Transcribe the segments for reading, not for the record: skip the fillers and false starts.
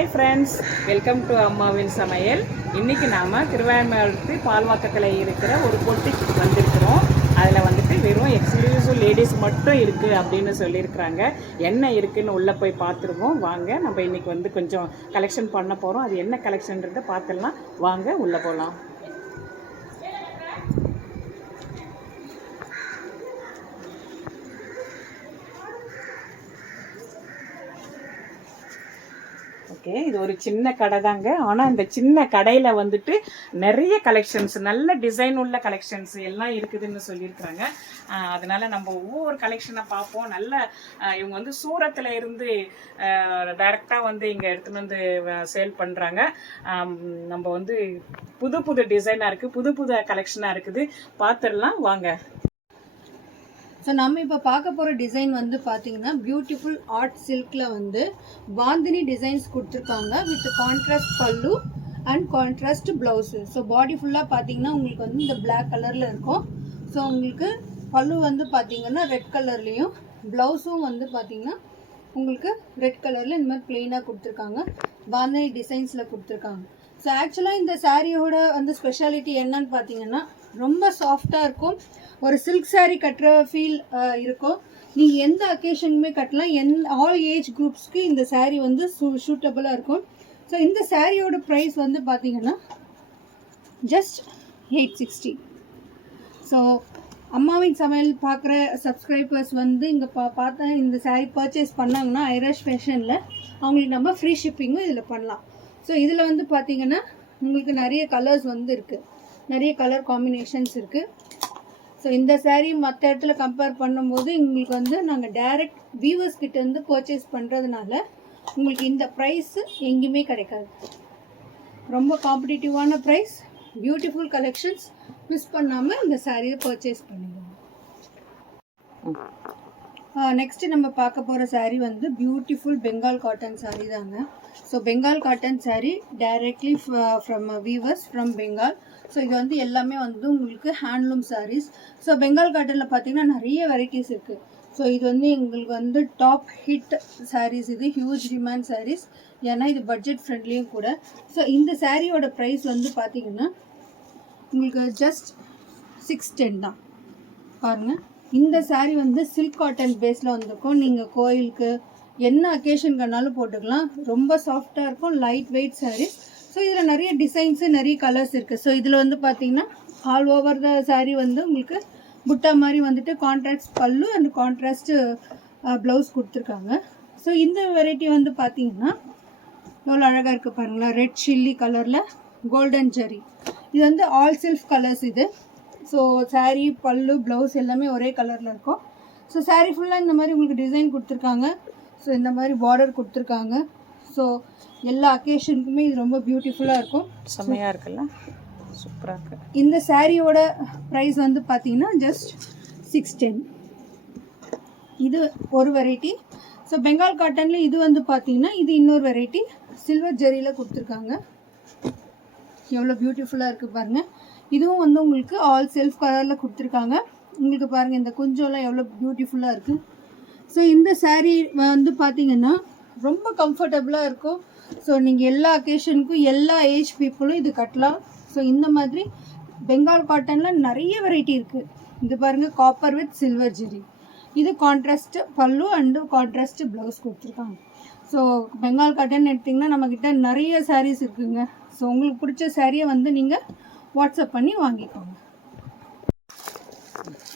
Hi friends, welcome to அம்மாவின் சமையல். இன்றைக்கி நாம் திருவாய்மலத்து பால்வாக்கத்தில் இருக்கிற ஒரு பொட்டிக்கு வந்திருக்கிறோம். அதில் வந்துட்டு வெறும் எக்ஸ்க்ளூசிவ் லேடிஸ் மட்டும் இருக்குது அப்படின்னு சொல்லியிருக்கிறாங்க. என்ன இருக்குதுன்னு உள்ளே போய் பார்த்துருவோம். வாங்க, நம்ம இன்றைக்கி வந்து கொஞ்சம் கலெக்ஷன் பண்ண போகிறோம். அது என்ன கலெக்ஷன்றதை பார்த்துடலாம். வாங்க உள்ளே போகலாம். ஓகே, இது ஒரு சின்ன கடை தாங்க. ஆனால் இந்த சின்ன கடையில் வந்துட்டு நிறைய கலெக்ஷன்ஸ், நல்ல டிசைன் உள்ள கலெக்ஷன்ஸ் எல்லாம் இருக்குதுன்னு சொல்லியிருக்கிறாங்க. அதனால நம்ம ஒவ்வொரு கலெக்ஷனை பார்ப்போம். நல்ல இவங்க வந்து சூரத்தில் இருந்து டைரெக்டாக வந்து இங்கே எடுத்துன்னு வந்து சேல் பண்ணுறாங்க. நம்ம வந்து புது புது டிசைனாக இருக்குது, புது புது கலெக்ஷனாக இருக்குது. பார்த்துடலாம் வாங்க. ஸோ நம்ம இப்போ பார்க்க போகிற டிசைன் வந்து பார்த்தீங்கன்னா பியூட்டிஃபுல் ஆர்ட் சில்கில் வந்து பாந்தினி டிசைன்ஸ் கொடுத்துருக்காங்க வித் கான்ட்ராஸ்ட் பல்லு and contrast blouse. So body ஃபுல்லாக பார்த்தீங்கன்னா உங்களுக்கு வந்து இந்த பிளாக் கலரில் இருக்கும். ஸோ உங்களுக்கு பல்லு வந்து பார்த்தீங்கன்னா ரெட் கலர்லேயும், ப்ளவுஸும் வந்து பார்த்தீங்கன்னா உங்களுக்கு ரெட் கலரில் இந்த மாதிரி ப்ளெயினாக கொடுத்துருக்காங்க. பாந்தினி டிசைன்ஸில் கொடுத்துருக்காங்க. ஸோ ஆக்சுவலாக இந்த சாரியோட வந்து ஸ்பெஷாலிட்டி என்னன்னு பார்த்தீங்கன்னா ரொம்ப சாஃப்டாக இருக்கும். ஒரு சில்க் சாரீ கட்டுற ஃபீல் இருக்கும். நீங்கள் எந்த அக்கேஷனுமே கட்டலாம். ஆல் ஏஜ் குரூப்ஸ்க்கு இந்த சாரீ வந்து சூட்டபுளாக இருக்கும். ஸோ இந்த சாரியோட ப்ரைஸ் வந்து பார்த்தீங்கன்னா ஜஸ்ட் 860. ஸோ அம்மாவின் சமையல் பார்க்குற சப்ஸ்கிரைபர்ஸ் வந்து இங்கே பார்த்தா இந்த சாரீ பர்ச்சேஸ் பண்ணாங்கன்னா ஐராஷ் ஃபேஷனில் அவங்களுக்கு நம்ம ஃப்ரீ ஷிப்பிங்கும் இதில் பண்ணலாம். ஸோ இதில் வந்து பார்த்தீங்கன்னா உங்களுக்கு நிறைய கலர்ஸ் வந்து இருக்குது, நிறைய கலர் காம்பினேஷன்ஸ் இருக்குது. ஸோ இந்த சாரீ மற்ற இடத்துல கம்பேர் பண்ணும்போது உங்களுக்கு வந்து நாங்கள் டைரக்ட் வியூவர்ஸ் கிட்டேருந்து பர்ச்சேஸ் பண்ணுறதுனால உங்களுக்கு இந்த ப்ரைஸு எங்கேயுமே கிடைக்காது. ரொம்ப காம்படிட்டிவான ப்ரைஸ், பியூட்டிஃபுல் கலெக்ஷன்ஸ். மிஸ் பண்ணாமல் இந்த சாரியை பர்ச்சேஸ் பண்ணிடுவோம். நெக்ஸ்ட்டு நம்ம பார்க்க போகிற சாரீ வந்து பியூட்டிஃபுல் பெங்கால் காட்டன் சாரீ தாங்க. So Bengal cotton sari directly from weavers from Bengal. So இது வந்து எல்லாமே வந்து உங்களுக்கு ஹேண்ட்லூம் சாரீஸ். ஸோ பெங்கால் காட்டனில் பார்த்தீங்கன்னா நிறைய வெரைட்டிஸ் இருக்குது. ஸோ இது வந்து எங்களுக்கு வந்து டாப் ஹிட் சாரீஸ், இது ஹியூஜ் டிமாண்ட் சாரீஸ். ஏன்னா இது பட்ஜெட் ஃப்ரெண்ட்லியும் கூட. ஸோ இந்த சாரியோட ப்ரைஸ் வந்து பார்த்தீங்கன்னா உங்களுக்கு ஜஸ்ட் 610 தான். பாருங்கள், இந்த சாரீ வந்து சில்க் காட்டன் பேஸில் வந்திருக்கும். நீங்கள் கோயிலுக்கு என்ன அக்கேஷனுக்குனாலும் போட்டுக்கலாம். ரொம்ப சாஃப்டாக இருக்கும், லைட் வெயிட் சாரீஸ். ஸோ இதில் நிறைய டிசைன்ஸு, நிறைய கலர்ஸ் இருக்குது. ஸோ இதில் வந்து பார்த்தீங்கன்னா ஆல் ஓவர் த சாரீ வந்து உங்களுக்கு புட்டா மாதிரி வந்துட்டு கான்ட்ராஸ்ட் பல்லு அண்ட் கான்ட்ராஸ்ட்டு ப்ளவுஸ் கொடுத்துருக்காங்க. ஸோ இந்த வெரைட்டி வந்து பார்த்தீங்கன்னா எவ்வளோ அழகாக இருக்குது பாருங்களா. ரெட் சில்லி கலரில் கோல்டன் ஜெரி. இது வந்து ஆல் செல்ஃப் கலர்ஸ் இது. ஸோ சாரீ பல்லு ப்ளவுஸ் எல்லாமே ஒரே கலரில் இருக்கும். ஸோ சாரீ ஃபுல்லாக இந்த மாதிரி உங்களுக்கு டிசைன் கொடுத்துருக்காங்க. ஸோ இந்த மாதிரி பார்டர் கொடுத்துருக்காங்க. ஸோ எல்லா அக்கேஷனுக்குமே இது ரொம்ப பியூட்டிஃபுல்லாக இருக்கும். செம்மையாக இருக்குல்ல, சூப்பராக இருக்குது. இந்த சாரியோட ப்ரைஸ் வந்து பார்த்தீங்கன்னா ஜஸ்ட் 610. இது ஒரு வெரைட்டி. ஸோ பெங்கால் காட்டனில் இது வந்து பார்த்தீங்கன்னா இது இன்னொரு வெரைட்டி. சில்வர் ஜெரியில் கொடுத்துருக்காங்க. எவ்வளோ பியூட்டிஃபுல்லாக இருக்குது பாருங்கள். இதுவும் வந்து உங்களுக்கு ஆல் செல்ஃப் கலரில் கொடுத்துருக்காங்க. உங்களுக்கு பாருங்கள் இந்த குஞ்சோலாம் எவ்வளோ பியூட்டிஃபுல்லாக இருக்குது. ஸோ இந்த சாரீ வந்து பார்த்தீங்கன்னா ரொம்ப கம்ஃபர்டபுளாக இருக்கும். ஸோ நீங்கள் எல்லா அக்கேஷனுக்கும் எல்லா ஏஜ் பீப்புளும் இது கட்டலாம். ஸோ இந்த மாதிரி பெங்கால் காட்டனில் நிறைய வெரைட்டி இருக்குது. இது பாருங்கள், காப்பர் வித் சில்வர் ஜெரி. இது கான்ட்ராஸ்ட்டு பல்லு அண்டு கான்ட்ராஸ்ட்டு ப்ளவுஸ் கொடுத்துருக்காங்க. ஸோ பெங்கால் காட்டன் எடுத்திங்கன்னா நம்மக்கிட்ட நிறைய சாரீஸ் இருக்குதுங்க. ஸோ உங்களுக்கு பிடிச்ச சாரியை வந்து நீங்கள் வாட்ஸ்அப் பண்ணி வாங்கிக்கோங்க.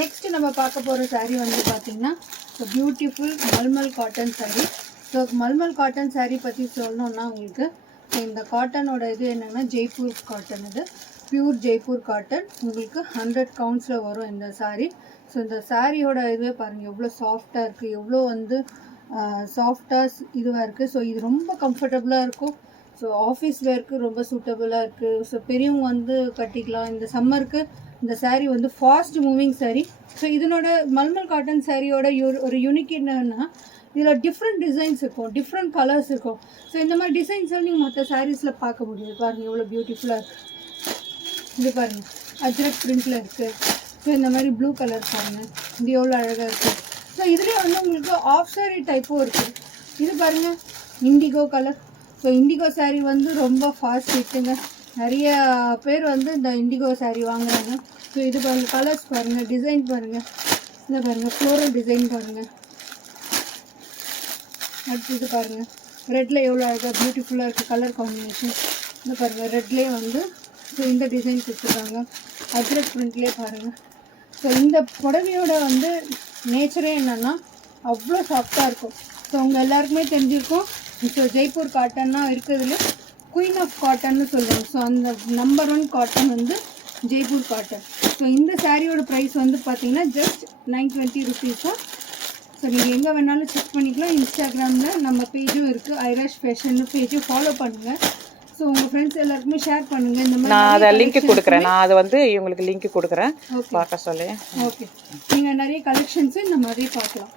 நெக்ஸ்ட்டு நம்ம பார்க்க போகிற சாரீ வந்து பார்த்திங்கன்னா so beautiful mulmul cotton sari. So mulmul cotton sari பற்றி சொல்லணுன்னா உங்களுக்கு ஸோ இந்த காட்டனோட இது என்னென்னா ஜெய்ப்பூர் காட்டன். இது பியூர் ஜெய்ப்பூர் காட்டன். உங்களுக்கு 100 கவுண்ட்ஸில் வரும் இந்த சாரீ. ஸோ இந்த சாரியோட இதுவே பாருங்கள் எவ்வளோ சாஃப்டாக இருக்குது, எவ்வளோ வந்து சாஃப்டாக இதுவாக இருக்குது. ஸோ இது ரொம்ப கம்ஃபர்டபுளாக இருக்கும். ஸோ ஆஃபீஸ் வேர்க்கு ரொம்ப சூட்டபுளாக இருக்குது. ஸோ பெரியவங்க வந்து கட்டிக்கலாம். இந்த சம்மருக்கு இந்த சாரீ வந்து ஃபாஸ்ட் மூவிங் சாரீ. ஸோ இதனோட மல்மல் காட்டன் சாரியோட ஒரு யூனிக் என்னன்னா இதில் டிஃப்ரெண்ட் டிசைன்ஸ் இருக்கும், டிஃப்ரெண்ட் கலர்ஸ் இருக்கும். ஸோ இந்த மாதிரி டிசைன்ஸ் நீங்கள் மற்ற சாரீஸில் பார்க்க முடியாது. பாருங்கள் எவ்வளோ பியூட்டிஃபுல்லாக இருக்குது. இது பாருங்கள் அஜ்ரக் பிரிண்டில் இருக்குது. ஸோ இந்த மாதிரி ப்ளூ கலர் பாருங்கள், இது எவ்வளோ அழகாக இருக்குது. ஸோ இதுலேயே வந்து உங்களுக்கு ஆஃப் சாரீ டைப்பும் இருக்குது. இது பாருங்கள் indigo colour. So indigo saree வந்து ரொம்ப ஃபாஸ்ட் ஹிட்டுங்க. நிறைய பேர் வந்து இந்த இண்டிகோ saree வாங்குறாங்க. ஸோ இது பாருங்கள், கலர்ஸ் பாருங்கள், டிசைன் பாருங்கள், இதை பாருங்கள், ஃப்ளோரல் டிசைன் பாருங்கள். அடுத்து இது பாருங்கள், ரெட்டில் எவ்வளோ அழகாக பியூட்டிஃபுல்லாக இருக்குது கலர் காம்பினேஷன். இது பாருங்கள், ரெட்லேயே வந்து ஸோ இந்த டிசைன் கொடுத்துருக்காங்க. அஜ்ரக் பிரிண்ட்லேயே பாருங்கள். ஸோ இந்த புடவையோட வந்து நேச்சரே என்னென்னா அவ்வளோ சாஃப்டாக இருக்கும். ஸோ உங்கள் எல்லாருக்குமே தெரிஞ்சிருக்கும், ஸோ ஜெய்ப்பூர் காட்டன்னா இருக்கிறதுல குயின் ஆஃப் காட்டன்னு சொல்லுவாங்க. ஸோ அந்த நம்பர் 1 காட்டன் வந்து ஜெய்ப்பூர் காட்டன். ஸோ இந்த சாரியோட ப்ரைஸ் வந்து பார்த்தீங்கன்னா ஜஸ்ட் 920 rupees தான். ஸோ நீங்கள் எங்கே வேணாலும் செக் பண்ணிக்கலாம். இன்ஸ்டாகிராமில் நம்ம பேஜும் இருக்குது, ஐராஷ் ஃபேஷன் பேஜும் ஃபாலோ பண்ணுங்கள். ஸோ உங்கள் ஃப்ரெண்ட்ஸ் எல்லாருக்குமே ஷேர் பண்ணுங்கள். இந்த மாதிரி நான் அதை லிங்க் கொடுக்குறேன். நான் அதை வந்து இவங்களுக்கு லிங்க் கொடுக்குறேன், பார்க்க சொல்லி. ஓகே, நீங்கள் நிறைய கலெக்ஷன்ஸு இந்த மாதிரி பார்க்கலாம்.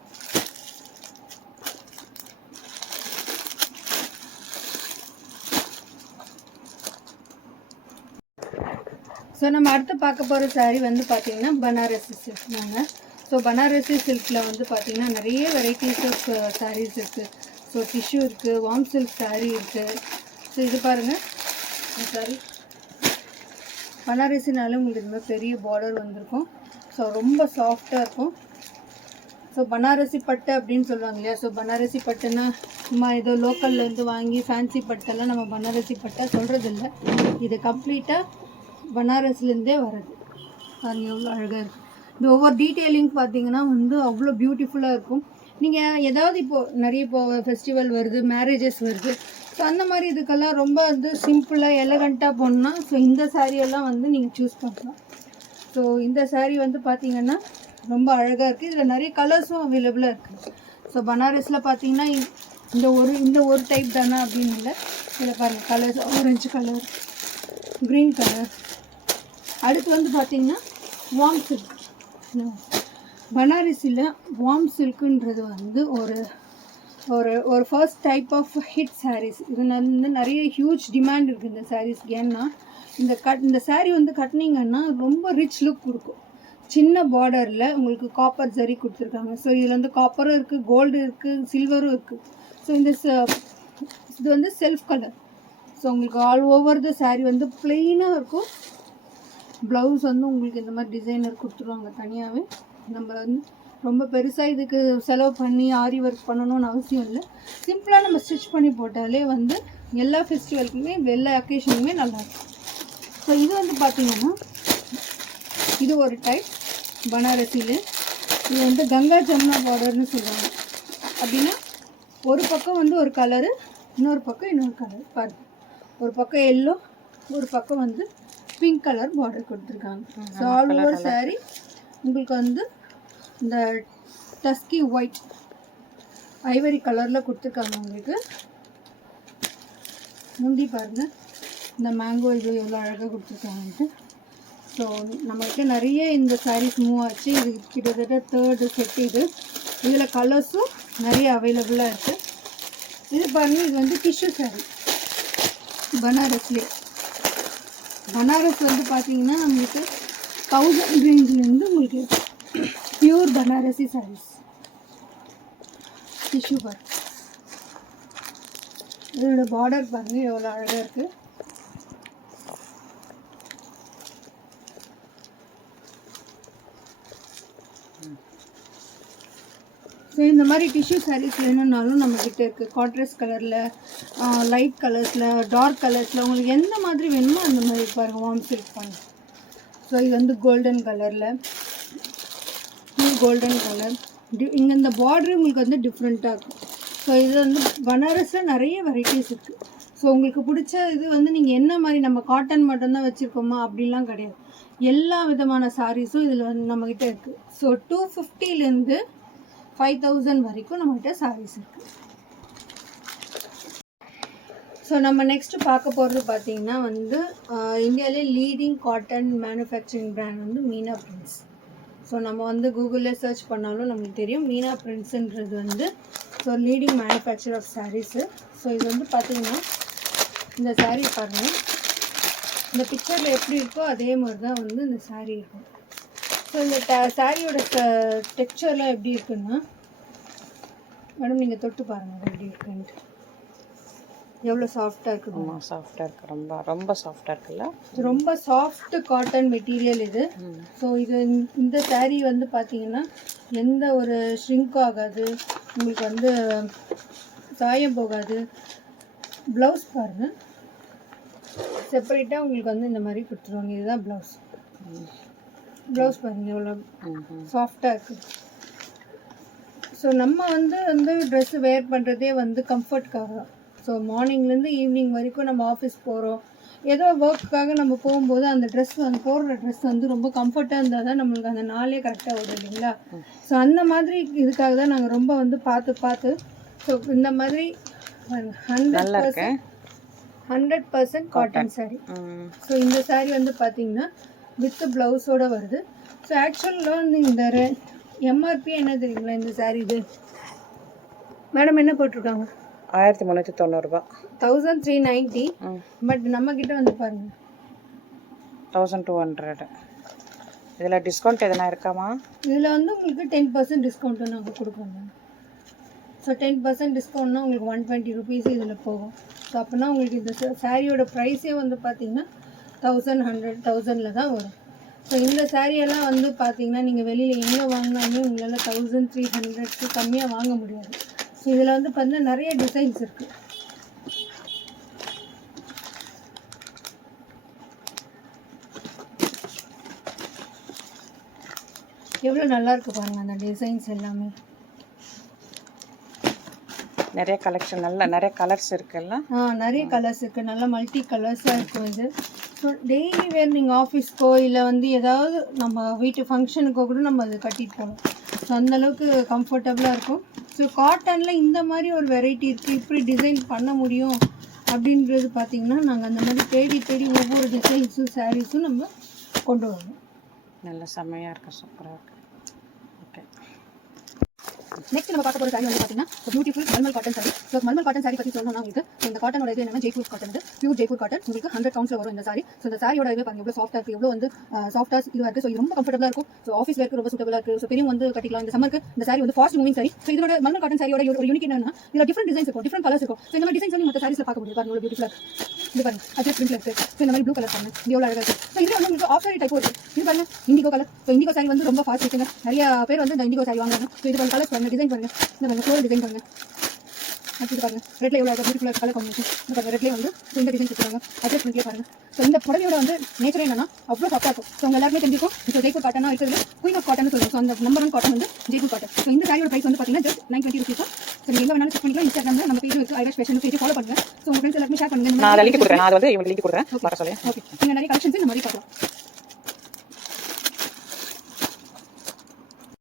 ஸோ நம்ம அடுத்து பார்க்க போகிற saree வந்து பார்த்திங்கன்னா பனாரசி சில்க் தாங்க. ஸோ பனாரசி சில்கில் வந்து பார்த்திங்கன்னா நிறைய வெரைட்டிஸ் ஆஃப் sarees இருக்குது. ஸோ டிஷ்யூ இருக்குது, வார்ம் சில்க் saree இருக்குது. ஸோ இது பாருங்கள், சாரி பனாரசினால உங்களுக்கு இந்த மாதிரி பெரிய பார்டர் வந்திருக்கும். ஸோ ரொம்ப சாஃப்டாக இருக்கும். ஸோ பனாரசி பட்டு அப்படின்னு சொல்லுவாங்க இல்லையா. ஸோ பனாரசி பட்டுன்னா சும்மா ஏதோ லோக்கலில் வந்து வாங்கி ஃபேன்சி பட்டெல்லாம் நம்ம பனாரசி பட்டை சொல்கிறதில்ல. இது கம்ப்ளீட்டாக பனாரஸ்லேருந்தே வருது. பாருங்கள் எவ்வளோ அழகாக இருக்குது. இந்த ஒவ்வொரு டீட்டெயிலிங் பார்த்தீங்கன்னா வந்து அவ்வளோ பியூட்டிஃபுல்லாக இருக்கும். நீங்கள் ஏதாவது இப்போது நிறைய இப்போ ஃபெஸ்டிவல் வருது, மேரேஜஸ் வருது, ஸோ அந்த மாதிரி இதுக்கெல்லாம் ரொம்ப வந்து சிம்பிளாக எலகண்ட்டாக போகணுன்னா ஸோ இந்த சாரியெல்லாம் வந்து நீங்கள் சூஸ் பண்ணலாம். ஸோ இந்த saree வந்து பார்த்திங்கன்னா ரொம்ப அழகாக இருக்குது. இதில் நிறைய கலர்ஸும் அவைலபிளாக இருக்குது. ஸோ பனாரஸில் பார்த்தீங்கன்னா இந்த ஒரு டைப் தானே அப்படின்னு இல்லை. இதில் பாருங்கள் colours, orange colour, green colour. அடுத்து வந்து பார்த்திங்கன்னா வார்ம் சில்க். பனாரஸில் வார்ம் சில்க்குன்றது வந்து ஒரு first type of hit saris. இது வந்து நிறைய ஹியூஜ் டிமாண்ட் இருக்குது இந்த சாரீஸ்க்கு. ஏன்னா இந்த saree வந்து கட்டினீங்கன்னா ரொம்ப ரிச் லுக் கொடுக்கும். சின்ன பார்டரில் உங்களுக்கு காப்பர் ஜரி கொடுத்துருக்காங்க. ஸோ இதில் வந்து காப்பரும் இருக்குது, கோல்டு இருக்குது, சில்வரும் இருக்குது. ஸோ இது வந்து செல்ஃப் கலர். ஸோ உங்களுக்கு ஆல் ஓவர் த saree வந்து பிளெயினாக இருக்கும். ப்ளவுஸ் வந்து உங்களுக்கு இந்த மாதிரி டிசைனர் கொடுத்துருவாங்க தனியாகவே. நம்ம வந்து ரொம்ப பெருசாக இதுக்கு செலவு பண்ணி ஆரி ஒர்க் பண்ணணும்னு அவசியம் இல்லை. சிம்பிளாக நம்ம ஸ்டிச் பண்ணி போட்டாலே வந்து எல்லா ஃபெஸ்டிவலுக்குமே எல்லா அக்கேஷனுக்குமே நல்லாயிருக்கும். ஸோ இது வந்து பார்த்திங்கன்னா இது ஒரு டைப் பனாரசியில். இது வந்து கங்கா ஜமுனா பார்டர்னு சொல்லுவாங்க. அப்படின்னா ஒரு பக்கம் வந்து ஒரு கலரு, இன்னொரு பக்கம் இன்னொரு கலர். பாருங்கள், ஒரு பக்கம் எல்லோ, ஒரு பக்கம் வந்து பிங்க் கலர் பார்டர் கொடுத்துருக்காங்க. ஸோ ஆல் ஓவர் saree உங்களுக்கு வந்து இந்த டஸ்கி ஒயிட் ஐவரி கலரில் கொடுத்துருக்காங்க. உங்களுக்கு முந்தி பாருங்கள், இந்த மேங்கோ இது எவ்வளோ அழகாக கொடுத்துருக்காங்கன்ட்டு. ஸோ நம்மகிட்ட நிறைய இந்த sarees மூவ் ஆச்சு. இது கிட்டத்தட்ட 3rd செட். இதில் கலர்ஸும் நிறைய அவைலபிளாக இருக்குது. இது பாருங்கள், இது வந்து டிஷ்யூ saree பனாரஸ்லேயே. பனாரஸ் வந்து பார்த்திங்கன்னா நம்மளுக்கு 1000 ரேஞ்சிலேருந்து உங்களுக்கு பியூர் பனாரசி sarees டிஷ்யூ பாருங்கள். இதோட பார்டர் பாருங்கள் எவ்வளோ அழகாக இருக்குது. ஸோ இந்த மாதிரி டிஷ்யூ sarees வேணும்னாலும் நம்மக்கிட்ட இருக்குது. கான்ட்ராஸ்ட் கலரில், லைட் கலர்ஸில், டார்க் கலர்ஸில் உங்களுக்கு எந்த மாதிரி வேணுமோ அந்த மாதிரி பாருங்கள். வார்ம் சில்க் பாருங்கள். ஸோ இது வந்து கோல்டன் கலரில், கோல்டன் கலர். இங்கே இந்த பார்டரு உங்களுக்கு வந்து டிஃப்ரெண்ட்டாக இருக்கும். ஸோ இது வந்து பனாரஸில் நிறைய வெரைட்டிஸ் இருக்குது. ஸோ உங்களுக்கு பிடிச்ச இது வந்து நீங்கள் என்ன மாதிரி, நம்ம காட்டன் மட்டும்தான் வச்சுருக்கோமா அப்படின்லாம் கிடையாது. எல்லா விதமான சாரீஸும் இதில் வந்து நம்மக்கிட்ட இருக்குது. ஸோ 250லேருந்து 5000 வரைக்கும் நம்மகிட்ட sarees இருக்குது. ஸோ நம்ம நெக்ஸ்ட்டு பார்க்க போகிறது பார்த்திங்கன்னா வந்து இந்தியாவிலே லீடிங் காட்டன் மேனுஃபேக்சரிங் பிராண்ட் வந்து மீனா பிரிண்ட்ஸ். ஸோ நம்ம வந்து கூகுளில் சர்ச் பண்ணாலும் நம்மளுக்கு தெரியும். மீனா பிரிண்ட்ஸுன்றது வந்து so leading manufacture of saris. So இது வந்து பார்த்திங்கன்னா இந்த saree பாருங்கள், இந்த பிக்சரில் எப்படி இருக்கோ அதே மாதிரி தான் வந்து இந்த saree இருக்கும். ஸோ இந்த சாரியோட டெக்ஸ்சர்லாம் எப்படி இருக்குன்னா, மேடம் நீங்கள் தொட்டு பாருங்கள் எப்படி இருக்குன்ட்டு. எவ்வளோ சாஃப்டாக இருக்குது. ஆமாம், சாஃப்டாக இருக்குது. ரொம்ப ரொம்ப சாஃப்டாக இருக்குல்ல. இது ரொம்ப சாஃப்ட் காட்டன் மெட்டீரியல் இது. ஸோ இது இந்த saree வந்து பார்த்தீங்கன்னா எந்த ஒரு ஷ்ரிங்க் ஆகாது, உங்களுக்கு வந்து சாயம் போகாது. ப்ளவுஸ் பாருங்கள், செப்பரேட்டாக உங்களுக்கு வந்து இந்த மாதிரி கொடுத்துருவாங்க. இதுதான் ப்ளவுஸ். ப்ளவுஸ் பாருங்கள் எவ்வளோ சாஃப்டாக இருக்குது. ஸோ நம்ம வந்து ட்ரெஸ்ஸு வேர் பண்ணுறதே வந்து கம்ஃபர்ட்காக தான். ஸோ மார்னிங்லேருந்து ஈவினிங் வரைக்கும் நம்ம ஆஃபீஸ் போகிறோம், ஏதோ ஒர்க்குக்காக நம்ம போகும்போது அந்த ட்ரெஸ் வந்து போடுற ட்ரெஸ் வந்து ரொம்ப கம்ஃபர்ட்டாக இருந்தால் தான் நம்மளுக்கு அந்த நாளே கரெக்டாக வரும் இல்லைங்களா. ஸோ அந்த மாதிரி இதுக்காக தான் நாங்கள் ரொம்ப வந்து பார்த்து ஸோ இந்த மாதிரி 100% காட்டன் saree. ஸோ இந்த saree வந்து பார்த்தீங்கன்னா வித் ப்ளவுஸோடு வருது. ஸோ ஆக்சுவலாக வந்து இந்த எம்ஆர்பி என்ன தெரியுங்களா இந்த saree? இது மேடம் என்ன போட்டிருக்காங்க? 1390 ரூபா. 1390. பட் நம்ம கிட்ட வந்து பாருங்க 1200. இதில் டிஸ்கவுண்ட் எதனா இருக்காமா? இதில் வந்து உங்களுக்கு 10% டிஸ்கவுண்ட்டு நாங்கள் கொடுக்குறோம். ஸோ 10% டிஸ்கவுண்ட்னா உங்களுக்கு 120 ருபீஸ் இதில் போகும். ஸோ அப்படின்னா உங்களுக்கு இந்த சாரியோட ப்ரைஸே வந்து பார்த்தீங்கன்னா 1100 தான் வரும். ஸோ இந்த சாரியெல்லாம் வந்து பார்த்தீங்கன்னா நீங்கள் வெளியில் எங்கே வாங்கினாலுமே உங்களால் 1300க்கு கம்மியாக வாங்க முடியாது. ஸோ இதில் வந்து பார்த்தீங்கன்னா நிறைய டிசைன்ஸ் இருக்குது. எவ்வளோ நல்லா இருக்கு பாருங்கள் அந்த டிசைன்ஸ் எல்லாமே. நிறைய கலெக்ஷன், நிறைய கலர்ஸ் இருக்குல்ல. நிறைய கலர்ஸ் இருக்குது, நல்லா மல்டி கலர்ஸாக இருக்கும் இது. ஸோ டெய்லி வேர் நீங்கள் ஆஃபீஸ்க்கோ இல்லை வந்து ஏதாவது நம்ம வீட்டு ஃபங்க்ஷனுக்கோ கூட நம்ம அது கட்டிட்டு போகலாம். ஸோ அந்தளவுக்கு கம்ஃபர்டபுளாக இருக்கும். ஸோ காட்டனில் இந்த மாதிரி ஒரு வெரைட்டி இருக்குது, இப்படி டிசைன் பண்ண முடியும் அப்படின்றது பார்த்திங்கன்னா நாங்கள் அந்த மாதிரி தேடி ஒவ்வொரு டிசைன்ஸும் சாரீஸும் நம்ம கொண்டு வருவோம். நல்ல செம்மையாக இருக்குது, சூப்பராக இருக்குது. ஓகே, நெக்ஸ்ட் நம்ம பார்க்க போகிற சாரி வந்து பார்த்தீங்கன்னா beautiful mulmul cotton sorry. So mulmul cotton sorry பற்றி சொல்லணும்னா உங்களுக்கு இந்த காட்டனோட இது என்னன்னா Jaipur cotton, pure Jaipur cotton. உங்களுக்கு 100 கவுண்ட்ஸில் வரும் இந்த சாரி. ஸோ இந்த சாரியோட இது பாருங்க எவ்வளோ சாஃப்டாக இருக்குது, எவ்வளோ வந்து சாஃப்டாக இதுவாக இருக்குது. ஸோ இது ரொம்ப கம்ஃபர்டபுளாக இருக்கும். ஸோ ஆஃபீஸ் வேர்க்கு ரொம்ப சூட்டபுளாக இருக்குது. ஸோ பெரியவங்க வந்து கட்டிக்கலாம் இந்த சம்மருக்கு. இந்த சாரி வந்து ஃபாஸ்ட் மூவிங் சாரி. ஸோ இதோட மல்மல் காட்டன் சாரியோட ஒரு யூனிக் என்னன்னா இதில் டிஃப்ரெண்ட் டிசைன்ஸ் இருக்கும், டிஃப்ரெண்ட் கலர்ஸ் இருக்கும். ஸோ இந்த மாதிரி டிசைன்ஸ் வந்து மற்ற சாரீஸில் பார்க்க முடியும். பாருங்க எவ்வளோ பியூட்டிஃபுல்லாக இது பாருங்க, அது பிரிண்ட்ல இருக்குது. ஸோ இந்த மாதிரி ப்ளூ கலர் பாருங்க, இது எவ்வளோ அழகாக இருக்குது. ஸோ இதில் வந்து உங்களுக்கு ஆஃப் சாரி டைப் இருக்குது. இது பாருங்க indigo colour. So indigo sorry வந்து ரொம்ப ஃபாஸ்ட் இருக்குங்க, நிறைய பேர் வந்து இந்த இண்டிகோ சாரி வாங்குறாங்க. ஸோ இது பாருங்க கலர்ஸ் பாருங்க, டிசைன் பாருங்க, இந்த பாருங்க ஃப்ளோர் டிசைன் பாருங்க, அடுத்து பாருங்க ரெட்ல எவ்வளோ பியூட்டிஃபுல்லாக கலர் காம்பினேஷன். இந்த பாருங்க ரெட்லேயே வந்து இந்த டிசைன் கொடுத்துருவாங்க, அட்ரஸ் பிரிண்ட்லேயே பாருங்க. ஸோ இந்த புடவையோட வந்து நேச்சர் என்னன்னா அவ்வளோ சாஃப்டாக இருக்கும். ஸோ உங்க எல்லாருமே தெரிஞ்சிருக்கும் ஸோ ஜெய்ப்பூர் காட்டனாக இருக்கிறது குயின் ஆஃப் காட்டன் சொல்லுவோம். ஸோ அந்த நம்பர் 1 காட்டன் வந்து ஜெய்ப்பூர் காட்டன். ஸோ இந்த சாரியோட பிரைஸ் வந்து பார்த்தீங்கன்னா ஜஸ்ட் 920 ருபீஸ் தான். ஸோ நீங்கள் எங்கே வேணாலும் செக் பண்ணிக்கலாம். இன்ஸ்டாகிராமில் நம்ம பேஜ் இருக்குது, ஐராஷ் ஃபேஷன் பேஜ் ஃபாலோ பண்ணுங்க. ஸோ உங்கள் ஃப்ரெண்ட்ஸ் எல்லாருமே ஷேர் பண்ணுங்க. நான் அதை லிங்க் கொடுக்குறேன், நான் அது வந்து இவங்களுக்கு லிங்க் கொடுக்குறேன், வர சொல்லி. ஓகே, நீங்கள் நிறைய கலெக்ஷன்ஸ் இந்த மாதிரி பார்க்கலாம்.